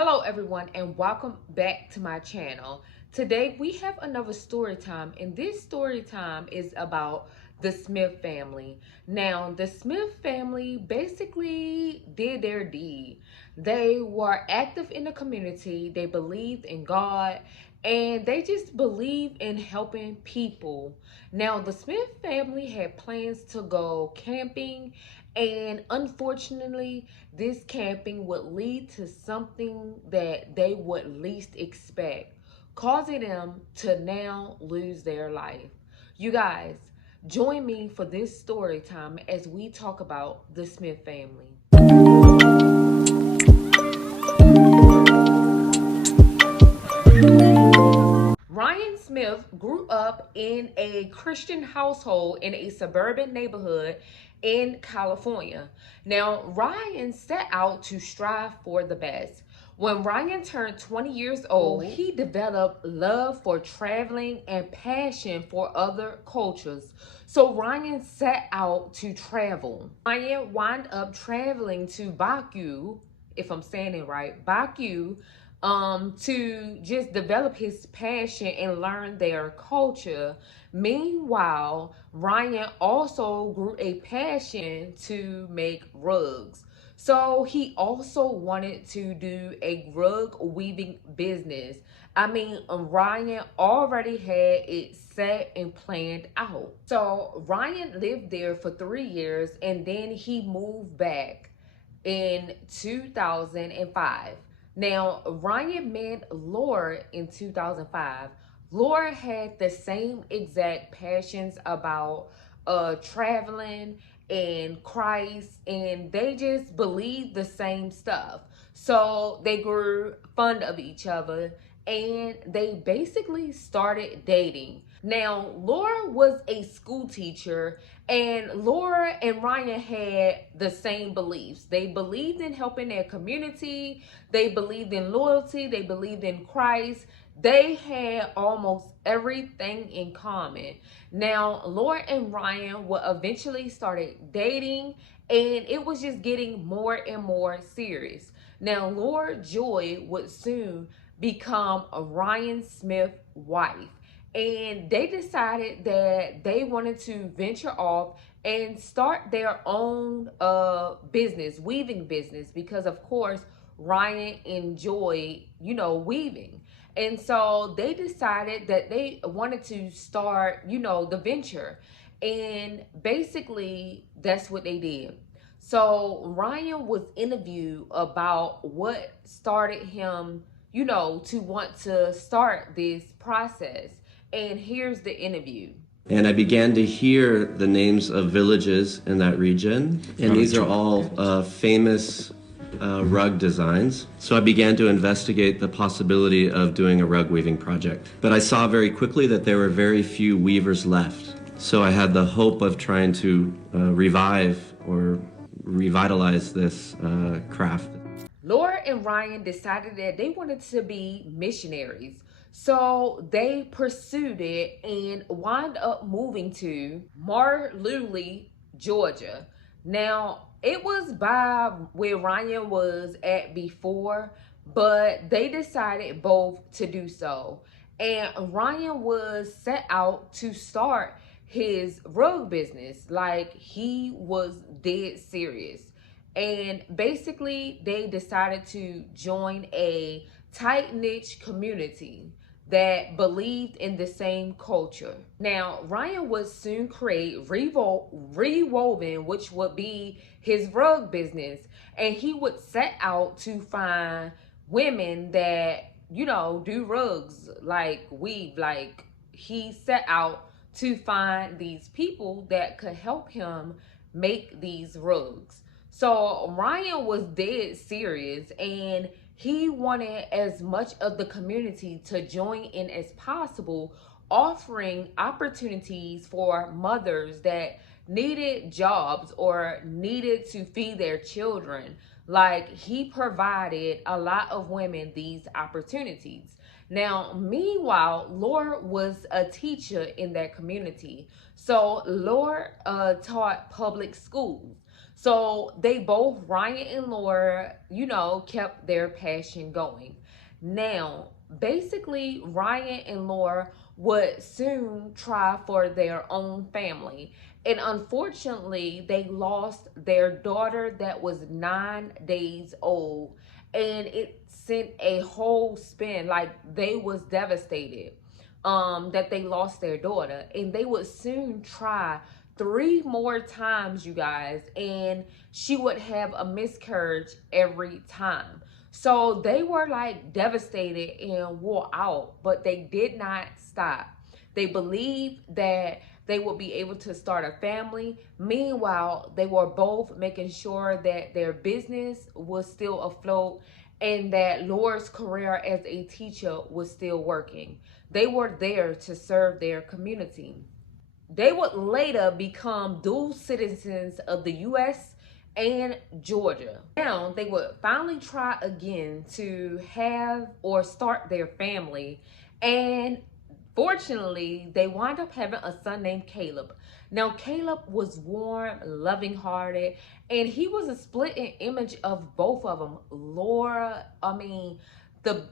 Hello everyone and welcome back to my channel. Today we have another story time, and this story time is about the Smith family. Now the Smith family basically did their deed. They were active in the community, they believed in God, and they just believe in helping people. Now the Smith family had plans to go camping, and unfortunately this camping would lead to something that they would least expect, causing them to now lose their life. You guys, join me for this story time as we talk about the Smith family. Ryan Smith grew up in a Christian household in a suburban neighborhood in California. Now, Ryan set out to strive for the best. When Ryan turned 20 years old, he developed love for traveling and passion for other cultures. So Ryan set out to travel. Ryan wound up traveling to Baku, if I'm saying it right, Baku, to just develop his passion and learn their culture. Meanwhile, Ryan also grew a passion to make rugs. So he also wanted to do a rug weaving business. I mean, Ryan already had it set and planned out. So Ryan lived there for 3 years and then he moved back in 2005. Now, Ryan met Laura in 2005. Laura had the same exact passions about traveling and Christ, and they just believed the same stuff. So they grew fond of each other and they basically started dating. Now, Laura was a school teacher, and Laura and Ryan had the same beliefs. They believed in helping their community, they believed in loyalty, they believed in Christ. They had almost everything in common. Now, Laura and Ryan would eventually started dating, and it was just getting more and more serious. Now, Laura Joy would soon become a Ryan Smith wife, and they decided that they wanted to venture off and start their own business, weaving business, because of course Ryan enjoyed, weaving. And so they decided that they wanted to start, the venture. And basically that's what they did. So Ryan was interviewed about what started him, to want to start this process. And here's the interview. And I began to hear the names of villages in that region. And these are all famous rug designs. So I began to investigate the possibility of doing a rug weaving project. But I saw very quickly that there were very few weavers left. So I had the hope of trying to revive or revitalize this craft. Laura and Ryan decided that they wanted to be missionaries. So they pursued it and wound up moving to Marluli, Georgia. Now, it was by where Ryan was at before, but they decided both to do so. And Ryan was set out to start his rug business. Like, he was dead serious. And basically, they decided to join a tight niche community that believed in the same culture. Now, Ryan would soon create Rewoven, which would be his rug business, and he would set out to find women that, do rugs, like weave. Like, he set out to find these people that could help him make these rugs. So Ryan was dead serious, and he wanted as much of the community to join in as possible, offering opportunities for mothers that needed jobs or needed to feed their children. Like, he provided a lot of women these opportunities. Now, meanwhile, Laura was a teacher in that community. So Laura taught public schools. So they both, Ryan and Laura, kept their passion going. Now, basically, Ryan and Laura would soon try for their own family. And unfortunately, they lost their daughter that was 9 days old. And it sent a whole spin. Like, they was devastated that they lost their daughter. And they would soon try 3 more times, you guys, and she would have a miscarriage every time. So they were like devastated and wore out, but they did not stop. They believed that they would be able to start a family. Meanwhile, they were both making sure that their business was still afloat and that Laura's career as a teacher was still working. They were there to serve their community. They would later become dual citizens of the US and Georgia. Now, they would finally try again to have or start their family. And fortunately, they wound up having a son named Caleb. Now, Caleb was warm, loving hearted, and he was a split image of both of them. Laura, the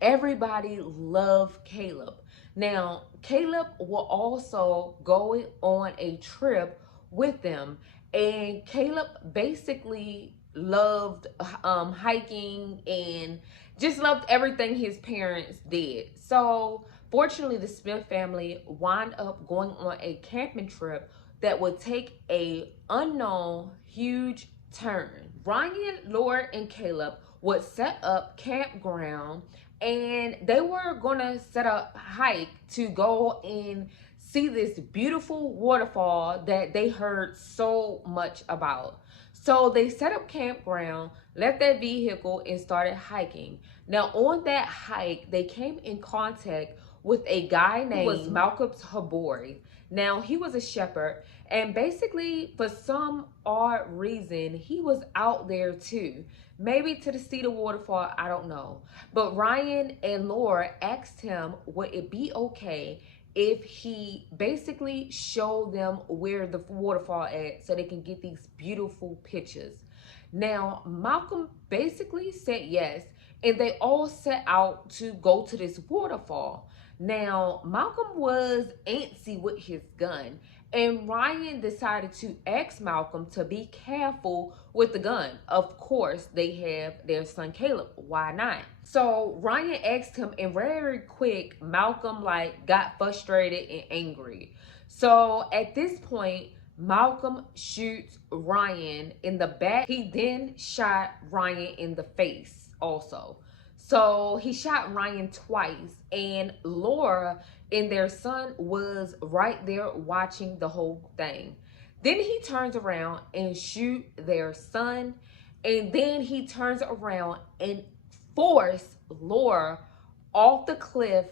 everybody loved Caleb. Now, Caleb will also go on a trip with them, and Caleb basically loved hiking and just loved everything his parents did. So, fortunately, the Smith family wound up going on a camping trip that would take a unknown huge turn. Ryan, Laura, and Caleb would set up campground, and they were gonna set up a hike to go and see this beautiful waterfall that they heard so much about. So they set up campground, left their vehicle, and started hiking. Now, on that hike, they came in contact with a guy named Malcolm Habori. Now, he was a shepherd, and basically, for some odd reason, he was out there too. Maybe to see the waterfall, I don't know. But Ryan and Laura asked him, would it be okay if he basically showed them where the waterfall at so they can get these beautiful pictures. Now, Malcolm basically said yes, and they all set out to go to this waterfall. Now, Malcolm was antsy with his gun, and Ryan decided to ask Malcolm to be careful with the gun. Of course, they have their son Caleb. Why not? So Ryan asked him, and very quick, Malcolm got frustrated and angry. So at this point, Malcolm shoots Ryan in the back. He then shot Ryan in the face also. So he shot Ryan twice, and Laura and their son was right there watching the whole thing. Then he turns around and shoot their son, and then he turns around and force Laura off the cliff,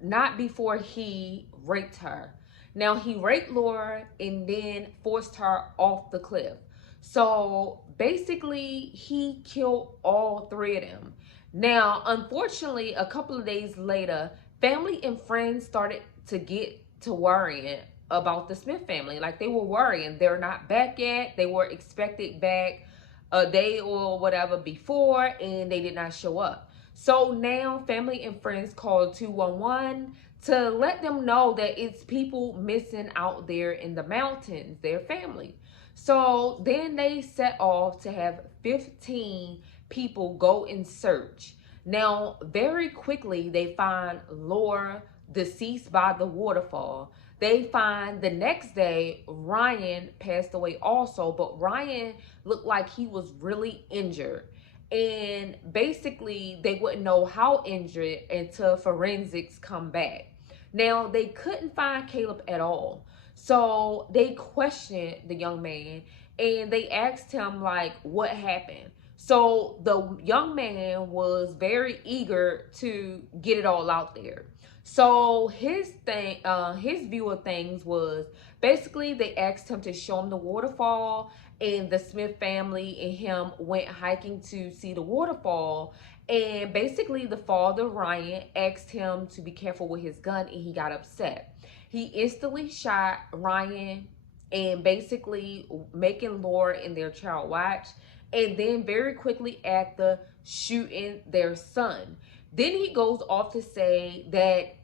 not before he raped her. Now, he raped Laura and then forced her off the cliff. So basically, he killed all three of them. Now, unfortunately, a couple of days later, family and friends started to get to worrying about the Smith family. Like, they were worrying. They're not back yet. They were expected back a day or whatever before, and they did not show up. So now family and friends called 211 to let them know that it's people missing out there in the mountains, their family. So then they set off to have 15 people go in search. Now, very quickly, they find Laura deceased by the waterfall. They find the next day, Ryan passed away also, but Ryan looked like he was really injured. And basically, they wouldn't know how injured until forensics come back. Now, they couldn't find Caleb at all. So they questioned the young man and they asked him, what happened? So the young man was very eager to get it all out there. So his view of things was basically they asked him to show him the waterfall, and the Smith family and him went hiking to see the waterfall. And basically the father, Ryan, asked him to be careful with his gun, and he got upset. He instantly shot Ryan and basically making Laura and their child watch, and then very quickly after shooting their son. Then he goes off to say that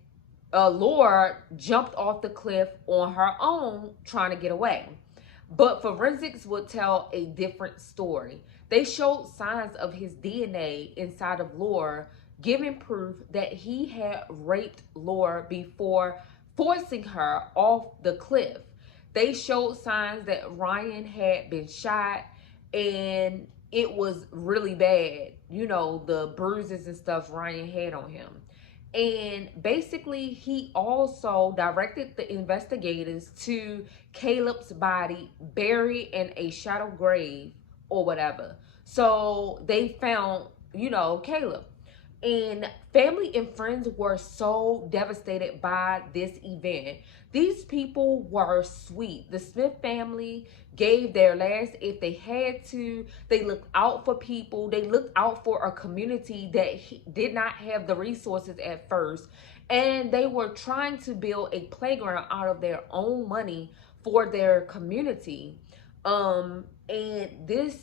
Laura jumped off the cliff on her own trying to get away. But forensics would tell a different story. They showed signs of his DNA inside of Laura, giving proof that he had raped Laura before forcing her off the cliff. They showed signs that Ryan had been shot, and it was really bad. You know, the bruises and stuff Ryan had on him. And basically, he also directed the investigators to Caleb's body buried in a shallow grave or whatever. So they found, Caleb. And family and friends were so devastated by this event. These people were sweet. The Smith family gave their last if they had to. They looked out for people. They looked out for a community that did not have the resources at first. And they were trying to build a playground out of their own money for their community. And this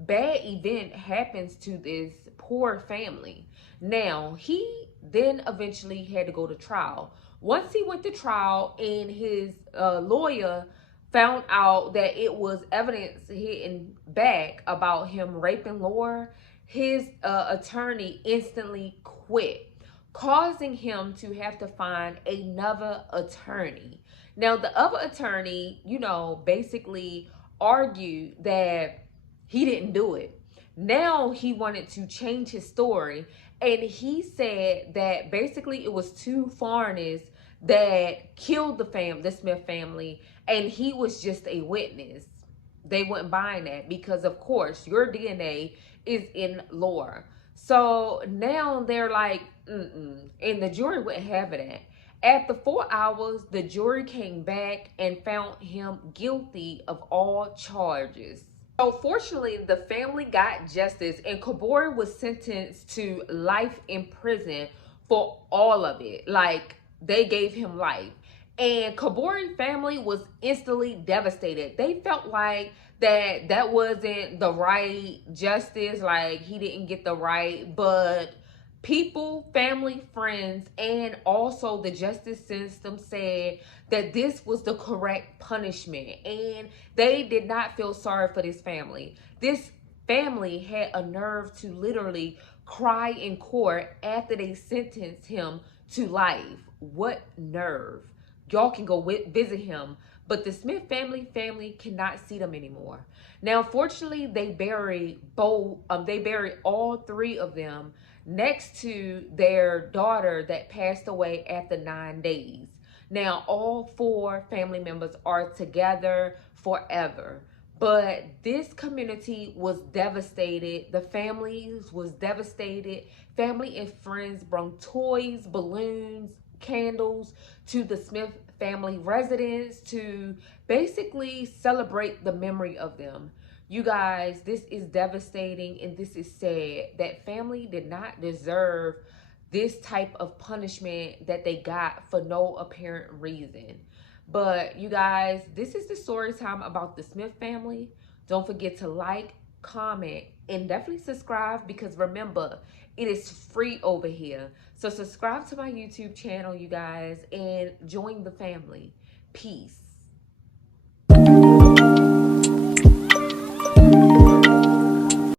bad event happens to this poor family. Now, he then eventually had to go to trial. Once he went to trial and his lawyer found out that it was evidence hidden back about him raping Laura, his attorney instantly quit, causing him to have to find another attorney. Now, the other attorney, basically argued that he didn't do it. Now he wanted to change his story, and he said that basically it was two foreigners that killed the Smith family, and he was just a witness. They wouldn't buy that because, of course, your DNA is in Laura. So now they're like, and the jury wouldn't have it. After 4 hours, the jury came back and found him guilty of all charges. So fortunately, the family got justice, and Kabori was sentenced to life in prison for all of it. Like, they gave him life. And Kabori family was instantly devastated. They felt like that wasn't the right justice, like he didn't get the right, but people, family, friends, and also the justice system said that this was the correct punishment, and they did not feel sorry for this family. This family had a nerve to literally cry in court after they sentenced him to life. What nerve? Y'all can go visit him, but the Smith family cannot see them anymore. Now, fortunately, they buried all three of them next to their daughter that passed away after 9 days. Now, all four family members are together forever. But this community was devastated. The families was devastated. Family and friends brought toys, balloons, candles to the Smith family residence to basically celebrate the memory of them. You guys, this is devastating and this is sad. That family did not deserve this type of punishment that they got for no apparent reason. But you guys, this is the story time about the Smith family. Don't forget to like, comment, and definitely subscribe, because remember, it is free over here. So subscribe to my YouTube channel, you guys, and join the family. Peace.